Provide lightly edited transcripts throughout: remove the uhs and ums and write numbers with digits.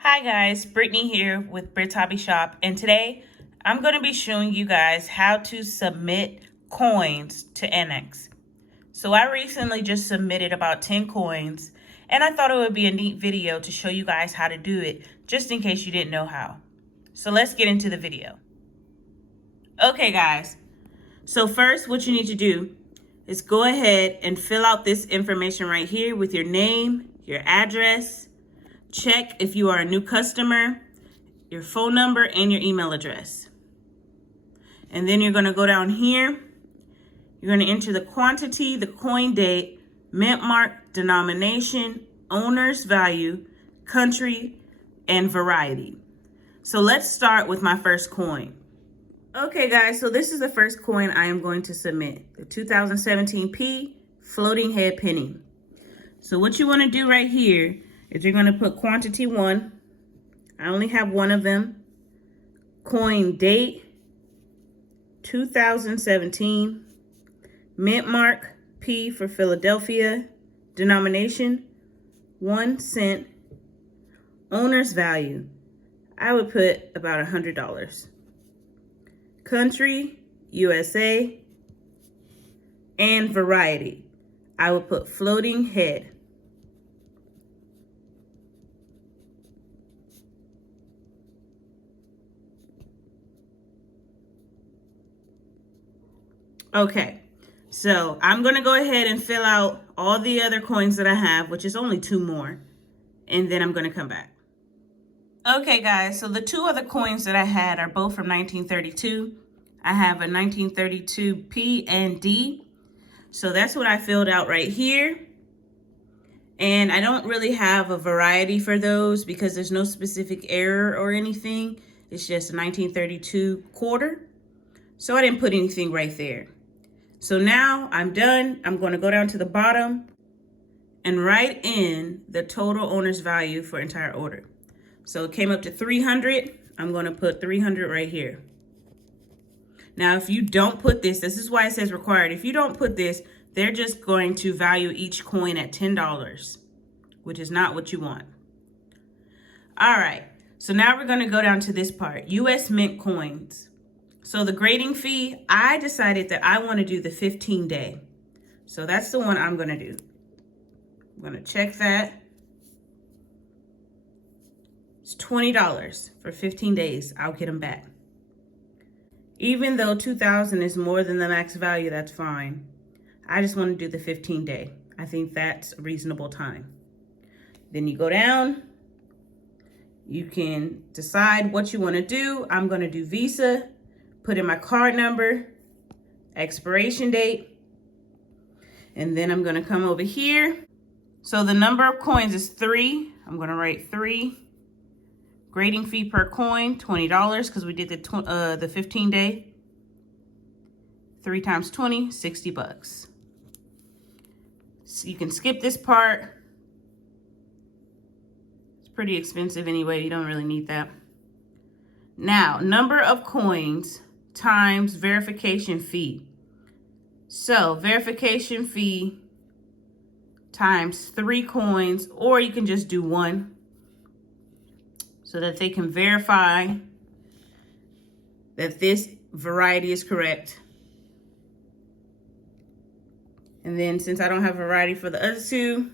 Hi guys, Brittany here with Brit's Hobby Shop, and today I'm going to be showing you guys how to submit coins to ANACS. So I recently just submitted about 10 coins, and I thought it would be a neat video to show you guys how to do it, just in case you didn't know how. So let's get into the video. Okay guys, so first what you need to do is go ahead and fill out this information right here with your name, your address. Check if you are a new customer, your phone number, and your email address. And then you're going to go down here. You're going to enter the quantity, the coin date, mint mark, denomination, owner's value, country, and variety. So let's start with my first coin. Okay guys, so this is the first coin I am going to submit, the 2017 P floating head penny. So what you want to do right here is you're going to put quantity 1. I only have one of them. Coin date, 2017. Mint mark, P for Philadelphia. Denomination, 1 cent. Owner's value, I would put about $100. Country, USA. And variety, I would put floating head. Okay, so I'm gonna go ahead and fill out all the other coins that I have, which is only 2 more, and then I'm gonna come back. Okay guys, so the 2 other coins that I had are both from 1932. I have a 1932 P and D. So that's what I filled out right here. And I don't really have a variety for those because there's no specific error or anything. It's just a 1932 quarter. So I didn't put anything right there. So now I'm done. I'm going to go down to the bottom and write in the total owner's value for entire order. So it came up to 300. I'm going to put 300 right here. Now, if you don't put this is why it says required. If you don't put this, they're just going to value each coin at $10, which is not what you want. All right, so now we're going to go down to this part, US Mint coins. So the grading fee, I decided that I want to do the 15-day. So that's the one I'm going to do. I'm going to check that. It's $20 for 15 days. I'll get them back. Even though 2,000 is more than the max value, that's fine. I just want to do the 15-day. I think that's a reasonable time. Then you go down. You can decide what you want to do. I'm going to do Visa. Put in my card number, expiration date, and then I'm going to come over here. So the number of coins is 3. I'm going to write 3. Grading fee per coin, $20 because we did the 15-day. 3 times 20, $60. So you can skip this part. It's pretty expensive anyway. You don't really need that. Now, number of coins times verification fee. So verification fee times 3 coins, or you can just do 1 so that they can verify that this variety is correct. And then since I don't have a variety for the other 2,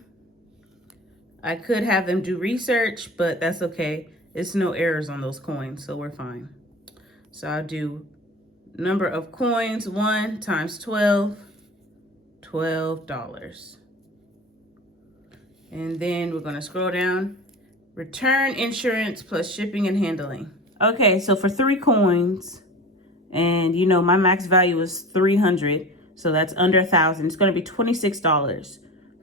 I could have them do research, but that's okay. It's no errors on those coins, so we're fine. So I'll do number of coins, 1 times 12, $12. And then we're going to scroll down. Return insurance plus shipping and handling. Okay, so for 3 coins, and you know my max value is 300, so that's under 1,000. It's going to be $26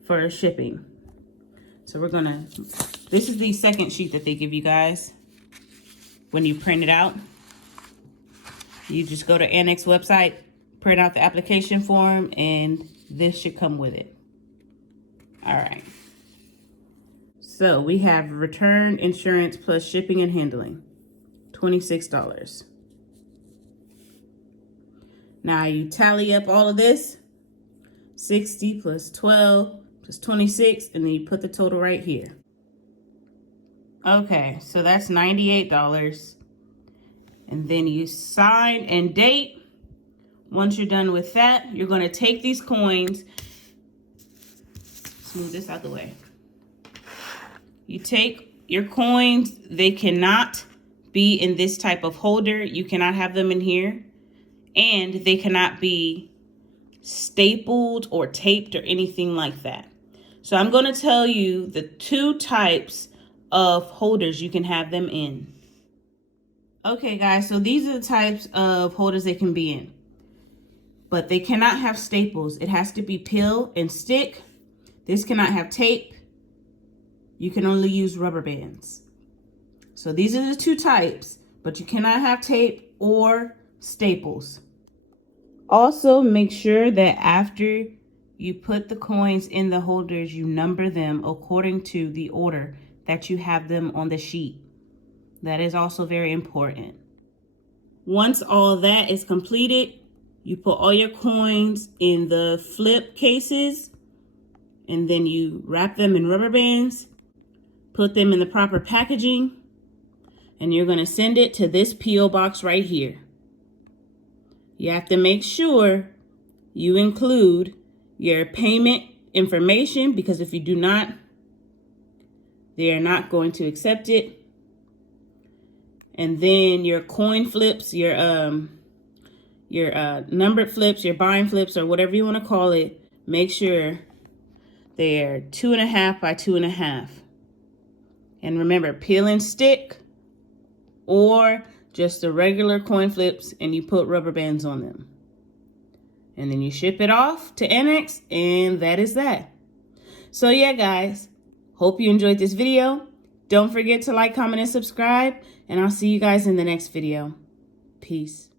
for shipping. So we're going to, this is the second sheet that they give you guys when you print it out. You just go to ANACS website, print out the application form, and this should come with it. All right. So we have return insurance plus shipping and handling, $26. Now you tally up all of this, 60 plus 12 plus 26, and then you put the total right here. Okay, so that's $98. And then you sign and date. Once you're done with that, you're going to take these coins. Smooth this out the way. You take your coins. They cannot be in this type of holder. You cannot have them in here. And they cannot be stapled or taped or anything like that. So I'm going to tell you the 2 types of holders you can have them in. Okay, guys, so these are the types of holders they can be in. But they cannot have staples. It has to be peel and stick. This cannot have tape. You can only use rubber bands. So these are the 2 types, but you cannot have tape or staples. Also, make sure that after you put the coins in the holders, you number them according to the order that you have them on the sheet. That is also very important. Once all that is completed, you put all your coins in the flip cases, and then you wrap them in rubber bands, put them in the proper packaging, and you're going to send it to this P.O. box right here. You have to make sure you include your payment information, because if you do not, they are not going to accept it. And then your coin flips, your numbered flips, your buying flips, or whatever you want to call it, make sure they're 2.5 by 2.5. And remember, peel and stick, or just the regular coin flips, and you put rubber bands on them. And then you ship it off to ANACS, and that is that. So yeah, guys, hope you enjoyed this video. Don't forget to like, comment, and subscribe, and I'll see you guys in the next video. Peace.